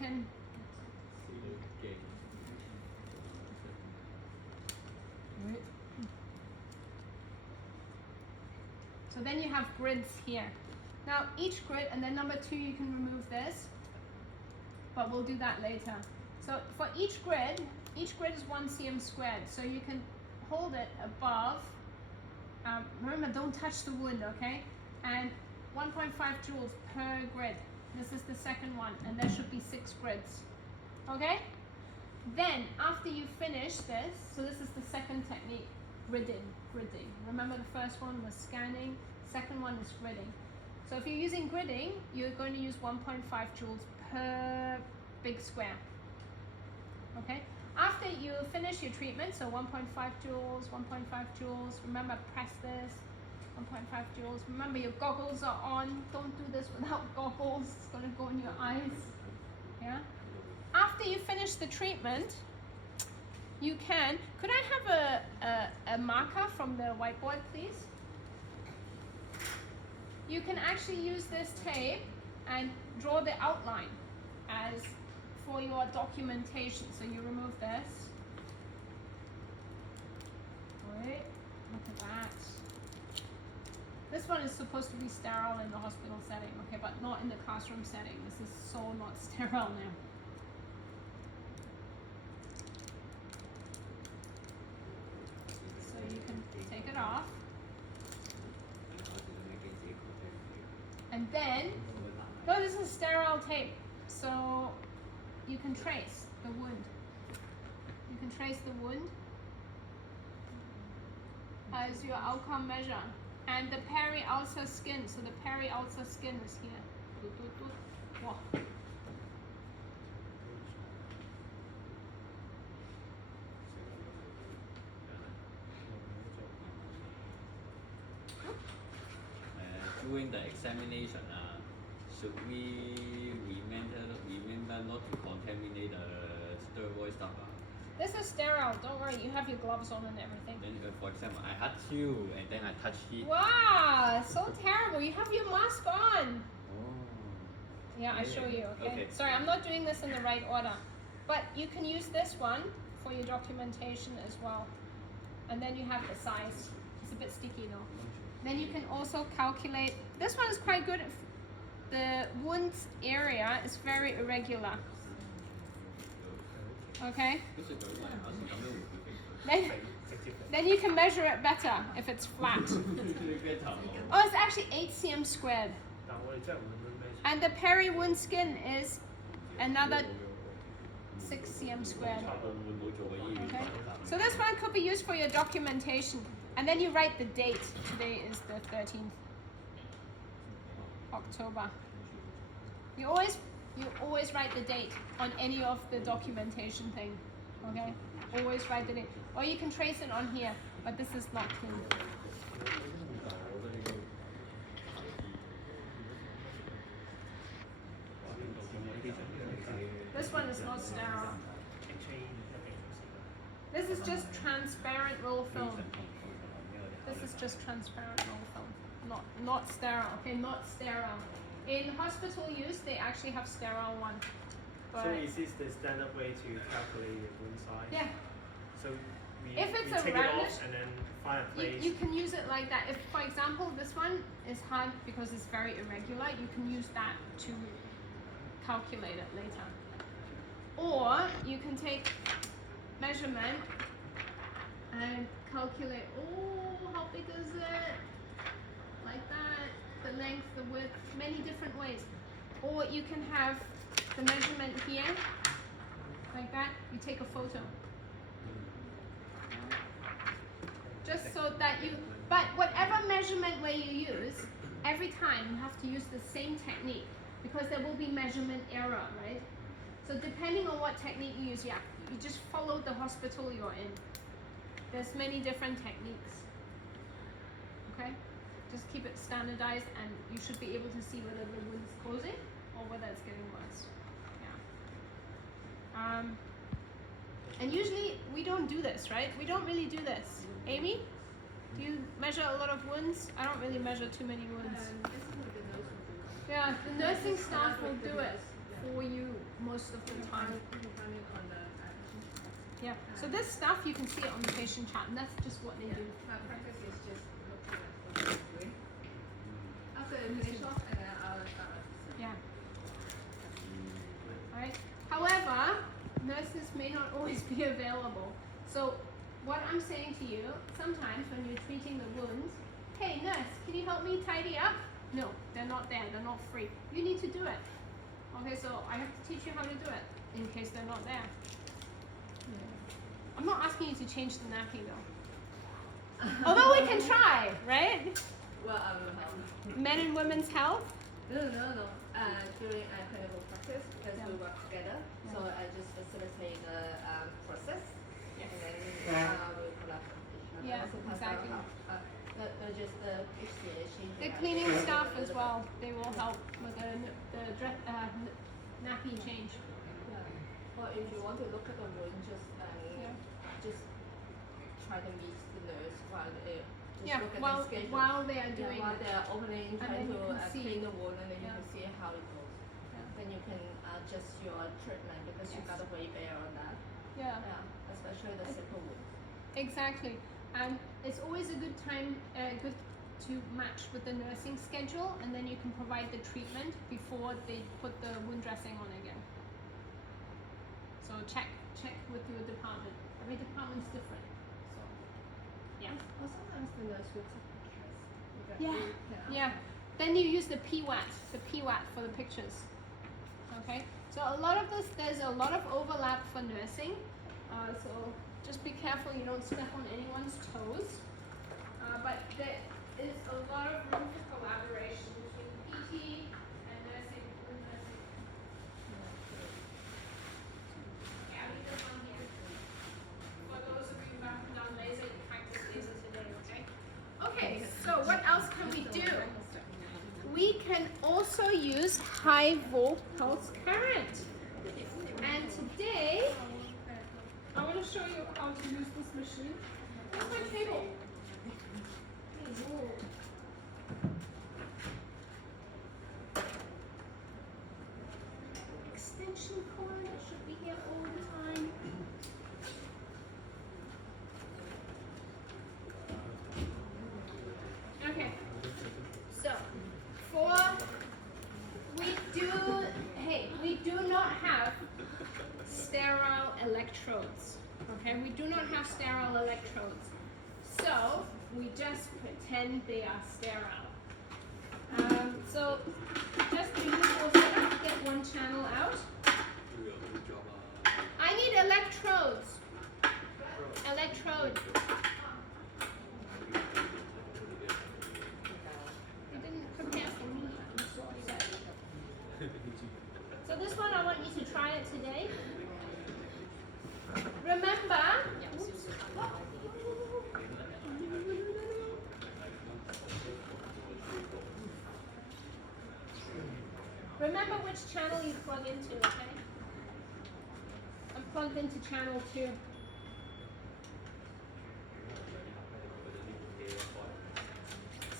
can. So then you have grids here. Now each grid, and then number 2, you can remove this, but we'll do that later. So for each grid is 1 cm squared. So you can hold it above. Remember, don't touch the wound, okay? And 1.5 joules per grid. This is the second one, and there should be 6 grids. Okay? Then, after you finish this, so this is the second technique, gridding. Remember the first one was scanning, second one is gridding. So if you're using gridding, you're going to use 1.5 joules per big square. Okay? After you finish your treatment, so 1.5 joules, 1.5 joules, remember press this, 1.5 joules. Remember your goggles are on, don't do this without goggles, it's going to go in your eyes. Yeah? After you finish the treatment, you can, could I have a marker from the whiteboard, please? You can actually use this tape and draw the outline as for your documentation. So you remove this. Wait, look at that. This one is supposed to be sterile in the hospital setting, okay, but not in the classroom setting. This is so not sterile now. So you can take it off. And then, no, this is sterile tape. So you can trace the wound. You can trace the wound as your outcome measure. And the peri-ulcer skin, so the peri-ulcer skin is here. Wow. During the examination, should we remember not to contaminate the steroid stuff? This is sterile, don't worry, you have your gloves on and everything. Then, for example, I touch you and then I touch it. Wow, so terrible, you have your mask on. Oh. Yeah, I show you, okay? Sorry, I'm not doing this in the right order. But you can use this one for your documentation as well. And then you have the size. It's a bit sticky though. Then you can also calculate, this one is quite good. The wound area is very irregular. Okay? Then you can measure it better if it's flat. Oh, it's actually 8 cm squared. And the peri-wound skin is another 6 cm squared. Okay? So this one could be used for your documentation. And then you write the date. Today is the 13th October. You always write the date on any of the documentation thing. Okay? Always write the date. Or you can trace it on here, but this is not clean. This one is not sterile. This is just transparent roll film. This is just transparent roll film. Not sterile. Okay, not sterile. In hospital use, they actually have sterile one. But so is this the standard way to calculate the wound size? Yeah. So we if it's take a it off and then find a place. You can use it like that. If, for example, this one is hard because it's very irregular, you can use that to calculate it later. Or you can take measurement and calculate, oh, how big is it? Like that, the length, the width, many different ways. Or you can have the measurement here, like that, you take a photo. Just so that you, but whatever measurement way you use, every time you have to use the same technique because there will be measurement error, right? So depending on what technique you use, yeah, you just follow the hospital you're in. There's many different techniques, okay? Just keep it standardized and you should be able to see whether the wound is closing or whether it's getting worse, yeah. And usually we don't do this, right? We don't really do this. Amy, do you measure a lot of wounds? I don't really measure too many wounds. Yeah, the nursing staff will do it for you most of the time. You can find it on the Yeah. So this stuff you can see it on the patient chart, and that's just what they do. my practice is just looking at what you're doing. After the finish off, and then I'll start. Yeah. Right. However, nurses may not always be available. So what I'm saying to you, sometimes when you're treating the wounds, hey nurse, can you help me tidy up? No, they're not there, they're not free. You need to do it. Okay, so I have to teach you how to do it in case they're not there. I'm not asking you to change the nappy though. Although we can try, right? Well, I will help. Men and women's health. No. During clinical practice, because we work together, so I just facilitate the process, Yes. and then we collaborate with each other. Yeah, Sometimes exactly. I'll help. Just the HCA. The cleaning staff as well. They will help with the nappy change. Yeah. Or if you want to look at the wound, just try to meet the nurse while they Yeah, look at while the schedule. while they are doing while it. they are opening, And trying then to you can see. clean the wound, and then you Yeah. can see how it goes. Yeah. Then you can adjust your treatment because you Yes. got a way better on that. Yeah. Yeah, especially the simple wounds. Exactly. And it's always a good time, good to match with the nursing schedule, and then you can provide the treatment before they put the wound dressing on again. So check with your department. Every department's different. So yeah. Or sometimes the nurse will take pictures. Yeah. You can ask Yeah. Then you use the PWAT for the pictures. Okay. So a lot of this, there's a lot of overlap for nursing. So just be careful you don't step on anyone's toes. But there is a lot of room for collaboration between PT and nursing. Yeah, we did one here. For those of you who haven't done laser, you practice laser today, okay? Okay, so what else can we do? We can also use high volt pulse current. And today, I want to show you how to use this machine. Where's my cable? Extension cord, it should be here all the time. Okay, so we do not have sterile electrodes. Okay, we do not have sterile electrodes. So we just pretend they are sterile. So just the usual setup, get one channel out. I need electrodes. Electrode. You didn't prepare for me. I'm so upset. So this one, I want you to try it today. Remember, remember which channel you plug into, okay? I'm plugged into channel 2.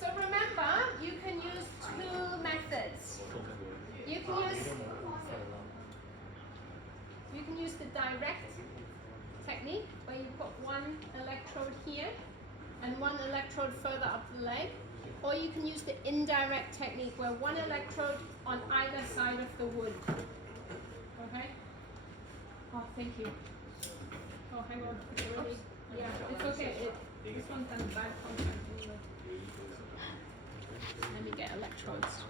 So remember, you can use 2 methods. You can use the direct technique where you put one electrode here and one electrode further up the leg, or you can use the indirect technique where one electrode on either side of the wound. Okay? Oh, thank you. Oh, hang on. It's already, yeah, it's okay. This one's done bad contact anyway. Let me get electrodes.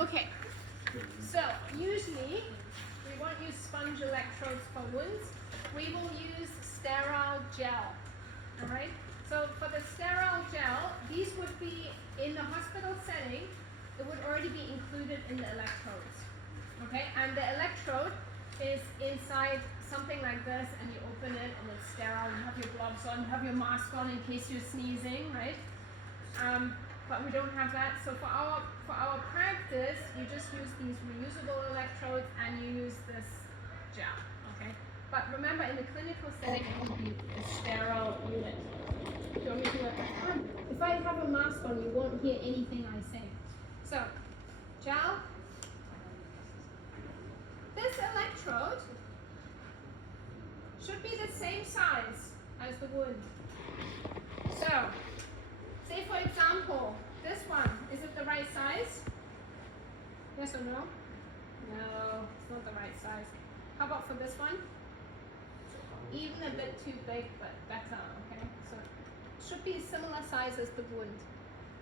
Okay, so usually we won't use sponge electrodes for wounds. We will use sterile gel. Alright? So for the sterile gel, these would be in the hospital setting, it would already be included in the electrodes. Okay, and the electrode is inside something like this, and you open it and it's sterile. You have your gloves on, you have your mask on in case you're sneezing, right? But we don't have that. So for our practice, you just use these reusable electrodes and you use this gel. Okay. But remember, in the clinical setting, it will be a sterile unit. Do you want me to do it? If I have a mask on, you won't hear anything I say. So, gel. This electrode should be the same size as the wound. So, say for example, this one, is it the right size? Yes or no? No, it's not the right size. How about for this one? Even a bit too big, but better, okay? So, it should be similar size as the wound.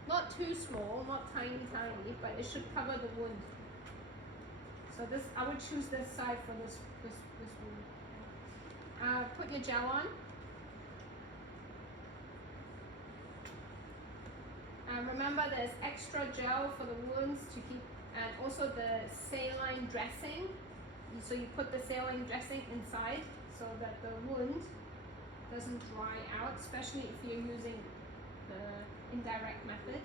Not too small, not tiny, but it should cover the wound. So this, I would choose this side for this wound. Put your gel on. Remember, there's extra gel for the wounds to keep, and also the saline dressing. So you put the saline dressing inside so that the wound doesn't dry out, especially if you're using the indirect method.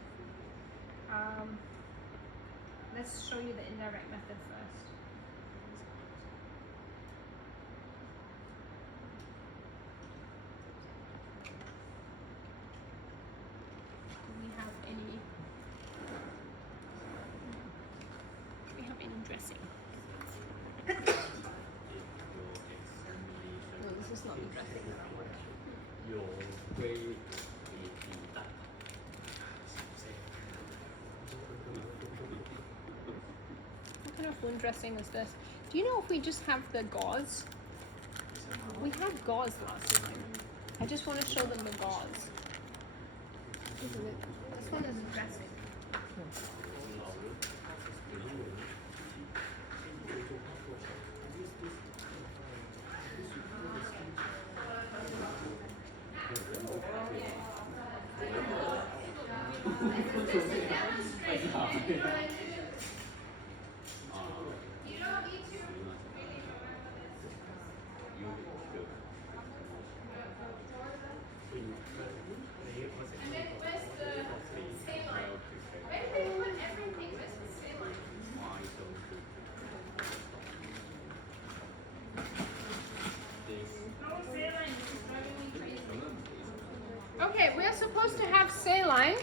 Let's show you the indirect method first. Do we have any dressing? No, this is not the dressing. Your grade EPT2. What kind of wound dressing is this? Do you know if we just have the gauze? We had gauze last time. I just want to show them the gauze. This one is a dressing. Okay, we're supposed to have saline.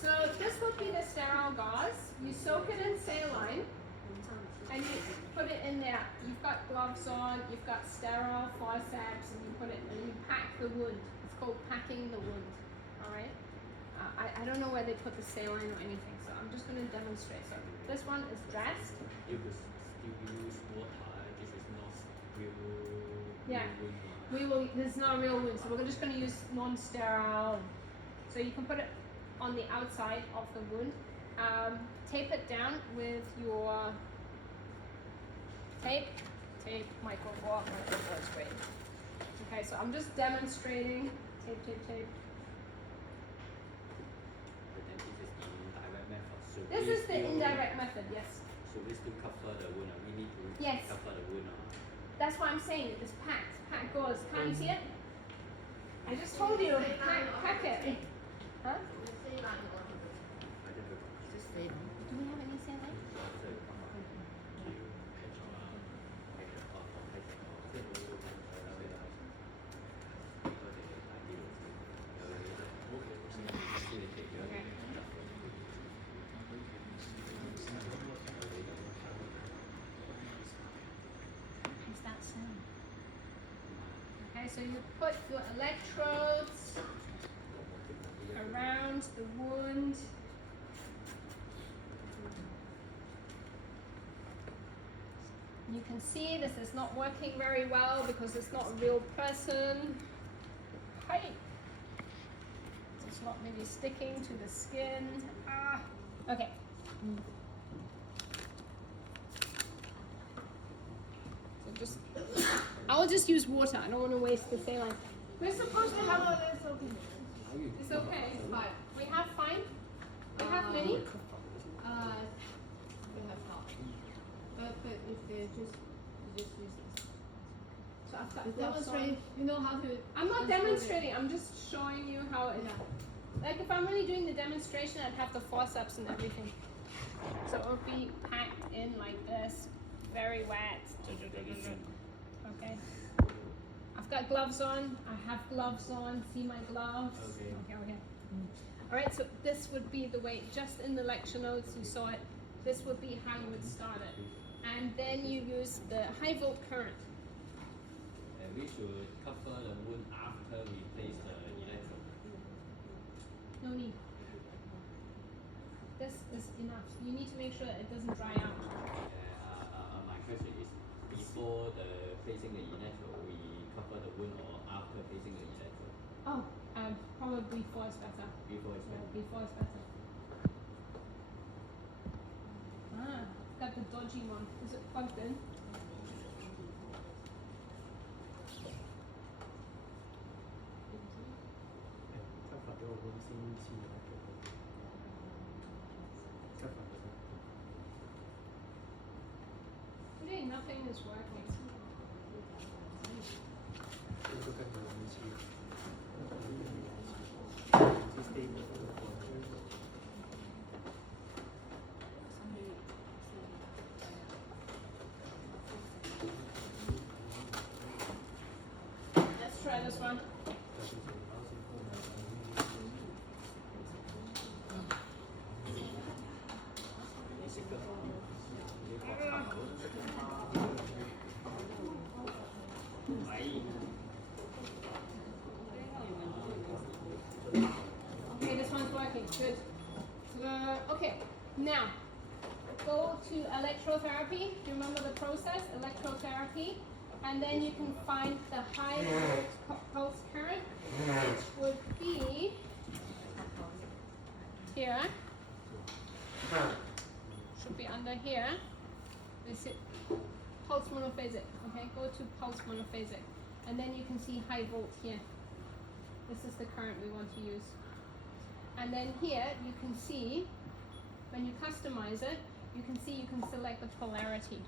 So this would be the sterile gauze. You soak it in saline and you put it in there. You've got gloves on, you've got sterile forceps, and you put it and you pack the wound. It's called packing the wound. Alright? I don't know where they put the saline or anything, so I'm just going to demonstrate. So this one is dressed. You could still use water. This is not real. Yeah. Real We wound. will, there's no real wound, so we're just going to use non-sterile. So you can put it on the outside of the wound. Tape it down with your tape, microboard is great. Okay, so I'm just demonstrating. Tape. But then This is the indirect method, yes. So we still cover the wound. We need to Yes. cover the wound. That's why I'm saying it's packed. Packed gauze. Can't you see it? I just told you, pack it. Huh? Do we have any saline? Is that sound? Okay, so you put your electrodes around the wound. You can see this is not working very well because it's not a real person. Hi. It's not maybe sticking to the skin. Okay. So just, I'll just use water. I don't want to waste the saline. We're supposed to have It's okay. It's fine. We have fine. We have many. just use this. So I've got To gloves on. demonstrate, you know how to. I'm not unscrew it. demonstrating, I'm just showing you how it. Yeah. Like if I'm really doing the demonstration, I'd have the forceps and everything. So it would be packed in like this, very wet. Okay. I've got gloves on. I have gloves on. See my gloves? Okay. Okay. All right. So this would be the way. Just in the lecture notes, you saw it. This would be how you would start it, and then you use the high volt current. We should cover the wound after we place the electrode. No need. This is enough. You need to make sure that it doesn't dry out. My question is, before the placing the electrode, we cover the wound or after placing the electrode? Oh, probably before is better. Before it's Yeah, better. before is better. Ah, got the dodgy one. Is it plugged in? Today nothing is working. Let's try this one. Okay, this one's working. Good. Okay, now go to electrotherapy. Do you remember the process? Electrotherapy. And then you can find the high volt pulse current, which would be here. Should be under here. This is pulse monophasic. Okay, go to pulse monophasic. And then you can see high volt here. This is the current we want to use. And then here you can see, when you customize it, you can see you can select the polarity.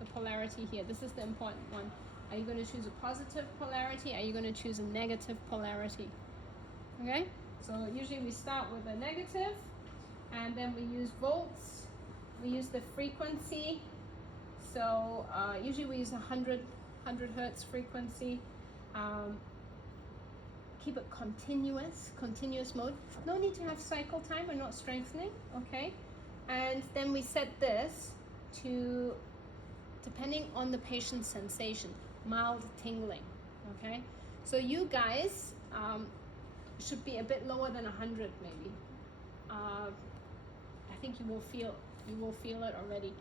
The polarity here. This is the important one. Are you going to choose a positive polarity? Are you going to choose a negative polarity? Okay? So usually we start with a negative, and then we use volts. We use the frequency. So usually we use 100 hertz frequency. Keep it continuous mode. No need to have cycle time, we're not strengthening, okay? And then we set this to, depending on the patient's sensation, mild tingling, okay? So you guys should be a bit lower than 100 maybe. I think you will feel it already.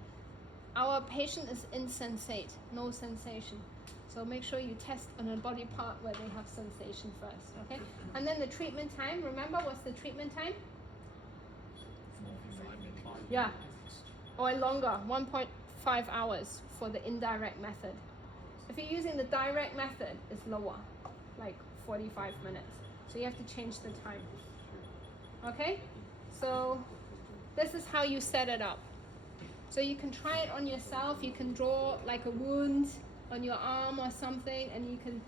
Our patient is insensate, no sensation. So make sure you test on a body part where they have sensation first, okay? And then the treatment time, remember what's the treatment time? Yeah, or longer, 1.5 hours for the indirect method. If you're using the direct method, it's lower, like 45 minutes. So you have to change the time, okay? So this is how you set it up. So you can try it on yourself, you can draw like a wound on your arm or something, and you can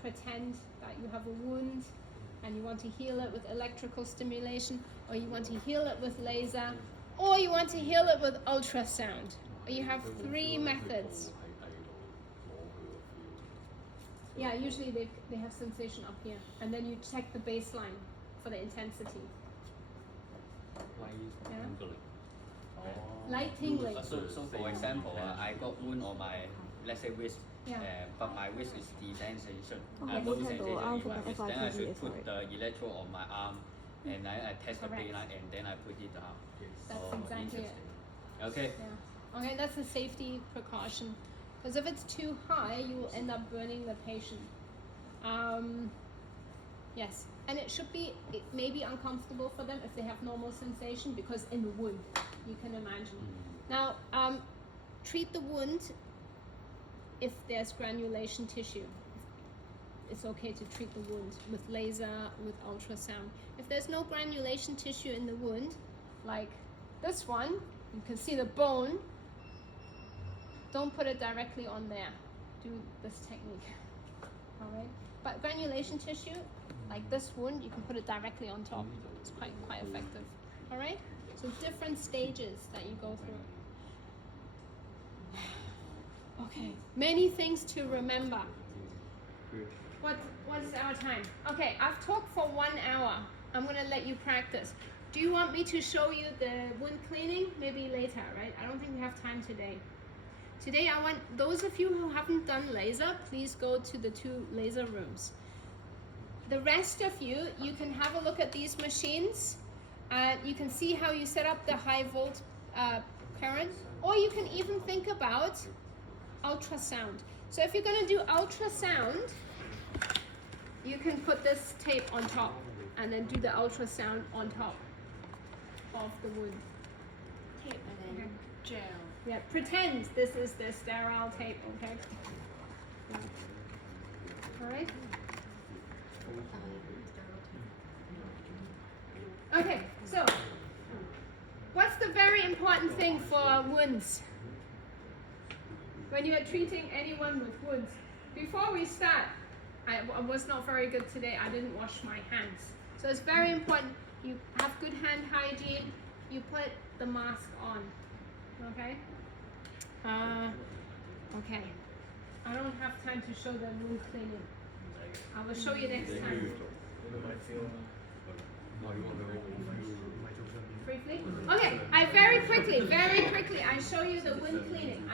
pretend that you have a wound and you want to heal it with electrical stimulation, or you want to heal it with laser, or you want to heal it with ultrasound. You have 3 methods. Yeah, usually they have sensation up here, and then you check the baseline for the intensity. Yeah? Light tingling. So for example, I got wound on my, let's say, wrist. Yeah. But my wrist is the sensation. Okay, No good sensation handle. in my wrist. Then I should put FITD, the electrode on my arm, and I test the Correct. baseline, and then I put it down. That's exactly it. Interesting. Okay. Yeah. Okay, that's a safety precaution. Because if it's too high, you will end up burning the patient. Yes, and it may be uncomfortable for them if they have normal sensation, because in the wound, you can imagine. Now, treat the wound if there's granulation tissue. It's okay to treat the wound with laser, with ultrasound. If there's no granulation tissue in the wound, like this one, you can see the bone. don't put it directly on there. Do this technique. Alright? But granulation tissue, like this wound, you can put it directly on top. It's quite effective. Alright? So different stages that you go through. Okay, many things to remember. What is our time? Okay, I've talked for 1 hour. I'm gonna let you practice. Do you want me to show you the wound cleaning? Maybe later, right? I don't think we have time today. Today I want those of you who haven't done laser, please go to the 2 laser rooms. The rest of you, you can have a look at these machines. You can see how you set up the high volt current, or you can even think about ultrasound. So if you're going to do ultrasound, you can put this tape on top and then do the ultrasound on top of the wound. Tape and then gel. Yeah, pretend this is the sterile tape, okay? Alright? Okay, so what's the very important thing for wounds? When you are treating anyone with wounds, before we start, I was not very good today. I didn't wash my hands. So it's very important you have good hand hygiene. You put the mask on. Okay? Okay. I don't have time to show the wound cleaning. I will show you next time. Briefly? Okay, very quickly, I show you the wound cleaning.